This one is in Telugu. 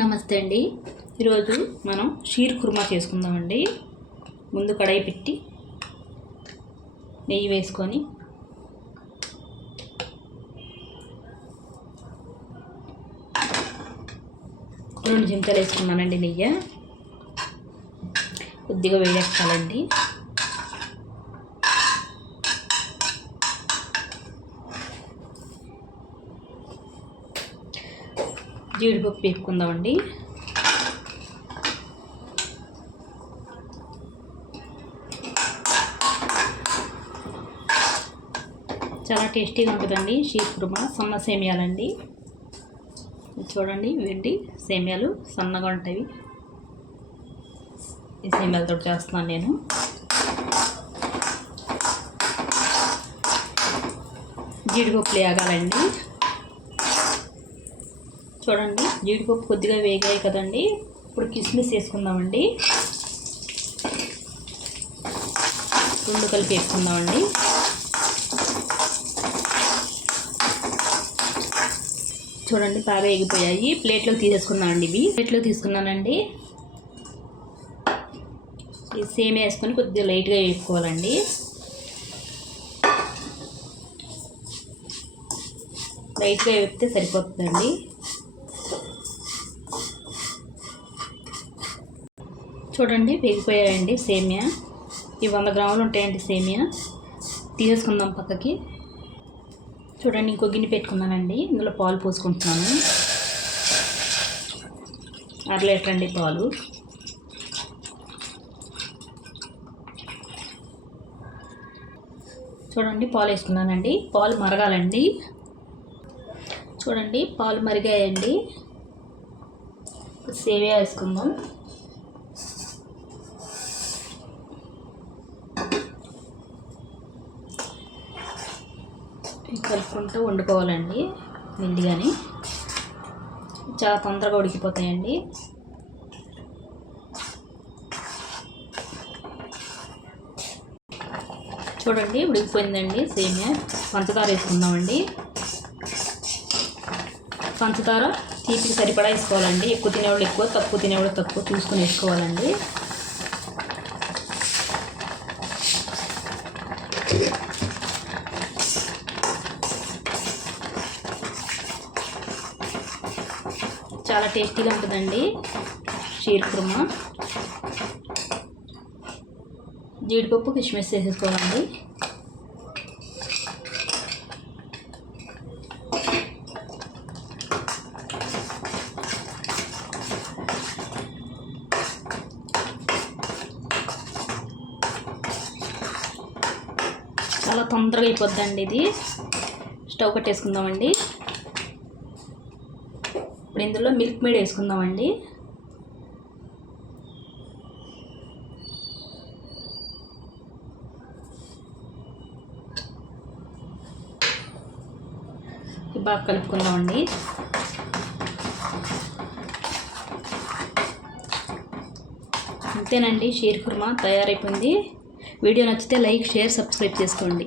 నమస్తే అండి. ఈరోజు మనం షీర్ కుర్మా చేసుకుందామండి. ముందు కడాయి పెట్టి నెయ్యి వేసుకొని రెండు చెంచాలు వేసుకున్నానండి నెయ్యి. కొద్దిగా వేడెక్కాలండి. జీడిపప్పు వేపుకుందామండి. చాలా టేస్టీగా ఉంటుందండి షీప్ కుర్మా సన్న సేమియాలండి. చూడండి వెండి సేమియాలు సన్నగా ఉంటాయి. ఈ సేమియాలతో చేస్తున్నాను నేను. జీడిపప్పులు వేగాలండి. చూడండి. జీడిపప్పు కొద్దిగా వేగాయి కదండి. ఇప్పుడు కిస్మిస్ వేసుకుందామండి. రెండు కలిపి వేసుకుందామండి. చూడండి బాగా ఎగిపోయాయి ప్లేట్లో తీసేసుకున్నామండి ఇవి. ప్లేట్లో తీసుకున్నానండి. ఇది సేమ్ వేసుకొని కొద్దిగా లైట్గా వేసుకోవాలండి లైట్గా వేపితే సరిపోతుందండి. చూడండి వేగిపోయాయండి సేమియా. ఈ వంద గ్రాములు ఉంటాయండి సేమియా. తీసేసుకుందాం పక్కకి. చూడండి ఇంకో గిన్నె పెట్టుకున్నానండి. ఇందులో పాలు పోసుకుంటున్నాను. అర లీటర్ అండి పాలు. చూడండి పాలు వేసుకున్నానండి. పాలు మరగాలండి. చూడండి పాలు మరిగాయండి. సేవియా వేసుకుందాం. కలుపుకుంటూ వండుకోవాలండి మెల్లిగాని చాలా తొందరగా ఉడికిపోతాయండి. చూడండి ఉడికిపోయిందండి సేమియా. పంచదార వేసుకుందామండి. పంచదార తీపికి సరిపడా వేసుకోవాలండి. ఎక్కువ తినేవాళ్ళు ఎక్కువ తక్కువ తినేవాళ్ళు తక్కువ చూసుకుని వేసుకోవాలండి. చాలా టేస్టీగా ఉంటుందండి షీర్ కుర్మా. జీడిపప్పు కిస్మిస్ వేసేసుకోవాలండి. చాలా తొందరగా అయిపోద్దండి ఇది. స్టవ్ కట్టేసుకుందామండి. ఇప్పుడు ఇందులో మిల్క్ మేడ్ వేసుకుందామండి. బాగా కలుపుకుందామండి. అంతేనండి షీర్ కుర్మా తయారైపోయింది. వీడియో నచ్చితే లైక్ షేర్ సబ్స్క్రైబ్ చేసుకోండి.